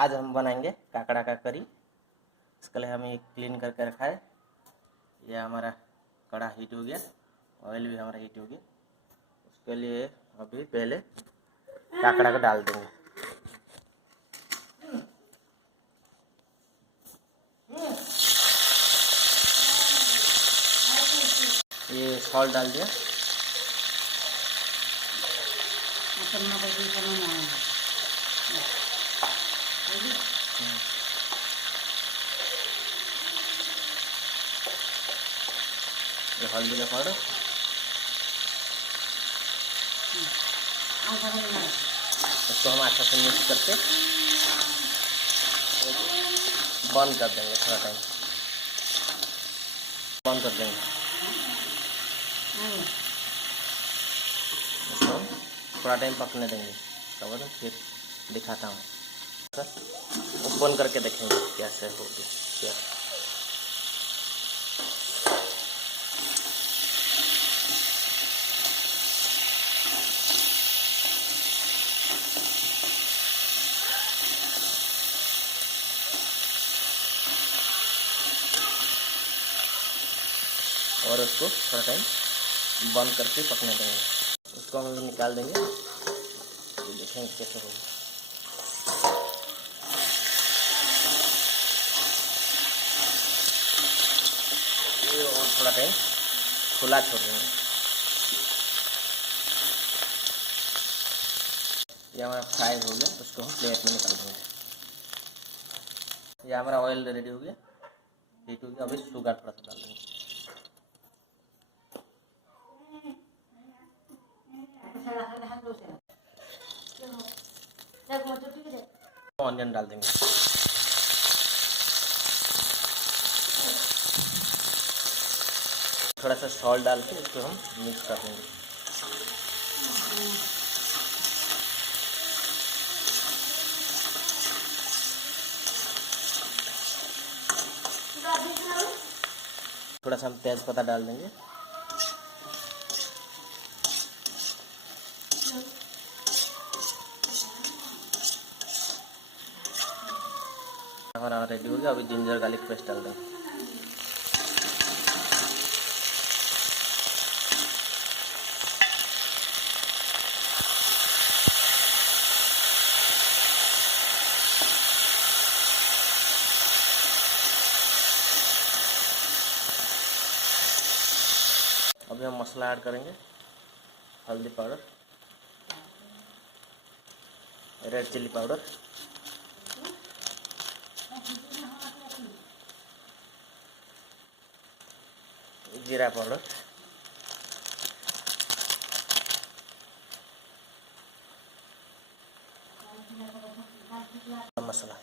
आज हम बनाएंगे काकड़ा का करी। इसके लिए हमें क्लीन करके रखा है। यह हमारा कड़ा हीट हो गया, ऑयल भी हमारा हीट हो गया। उसके लिए अभी पहले काकड़ा को डाल देंगे। ये सॉल्ट डाल दिया। ये हल्दी का पाउडर, इसको हम अच्छा से मिक्स करके बंद कर देंगे। थोड़ा टाइम बंद कर देंगे। इसको थोड़ा टाइम पकने देंगे, तब तो फिर दिखाता हूँ। ओपन करके देखेंगे कैसे हो गया। और उसको थोड़ा टाइम बंद करके पकने देंगे। उसको हम लोग निकाल देंगे, तो देखेंगे कैसे होगा। ये और थोड़ा टाइम खुला छोड़ देंगे। ये हमारा फ्राई हो गया, उसको हम प्लेट में निकाल देंगे। ये हमारा ऑयल रेडी हो गया, हीट हो गया। अभी शुगर थोड़ा सा डाल देंगे। ऑनियन डाल देंगे। थोड़ा सा सॉल्ट डाल के इसको हम मिक्स कर देंगे। थोड़ा सा हम तेज पत्ता डाल देंगे। हमारा रेडी हो गया। अभी जिंजर गार्लिक पेस्ट डाल देंगे। अभी हम मसाला ऐड करेंगे। हल्दी पाउडर, रेड चिल्ली पाउडर, जीरा पाउडर, मसाला।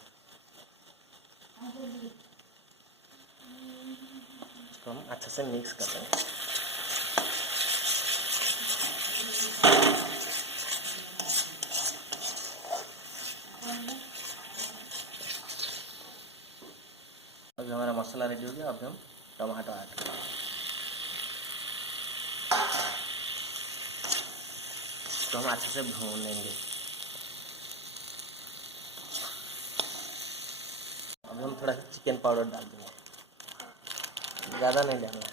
इसको हम अच्छे से मिक्स कर देंगे। अभी हमारा मसाला रेडी हो गया। अभी हम टमाटो ऐड करेंगे। इसको हम अच्छे से भून लेंगे। अभी हम थोड़ा सा चिकन पाउडर डाल देंगे, ज़्यादा नहीं डालना।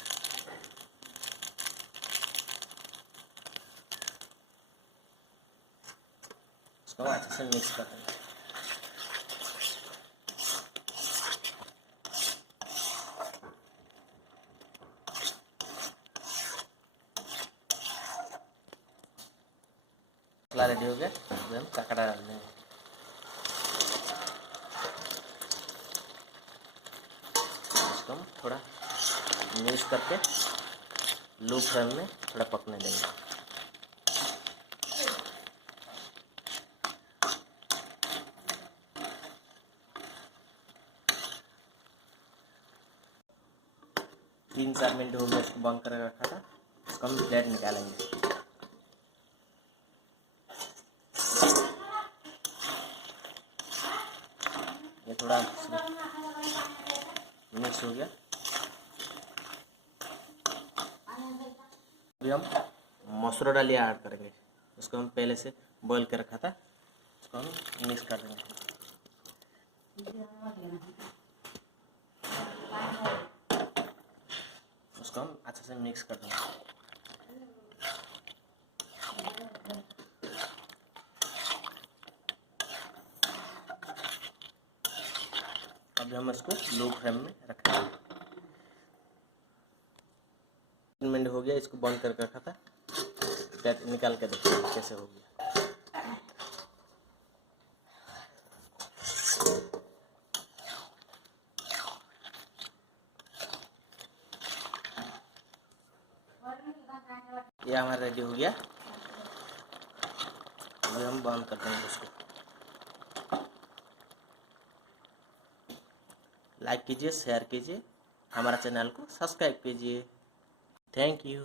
इसको हम अच्छे से मिक्स कर देंगे। मसाला रेडी हो गया। अभी हम काकड़ा डाल देंगे। इसको हम थोड़ा मिक्स करके लो फ्लेम में थोड़ा पकने देंगे। तीन 4 मिनट हो गया, इसको बंद करके रखा था। इसको हम प्लेट निकालेंगे। ये थोड़ा मिक्स हो गया। अभी हम मसूर दाल ऐड करेंगे। उसको हम पहले से बॉईल कर रखा था, इसको हम मिक्स कर देंगे। मिक्स कर दूँगा। अभी हम इसको लो फ्लेम में रखेंगे। 3 मिनट हो गया, इसको बंद करके रखा था, निकाल के देखते हैं कैसे हो गया। ये हमारा रेडी हो गया। अभी हम बंद कर देंगे इसको। लाइक कीजिए, शेयर कीजिए, हमारा चैनल को सब्सक्राइब कीजिए। Thank you.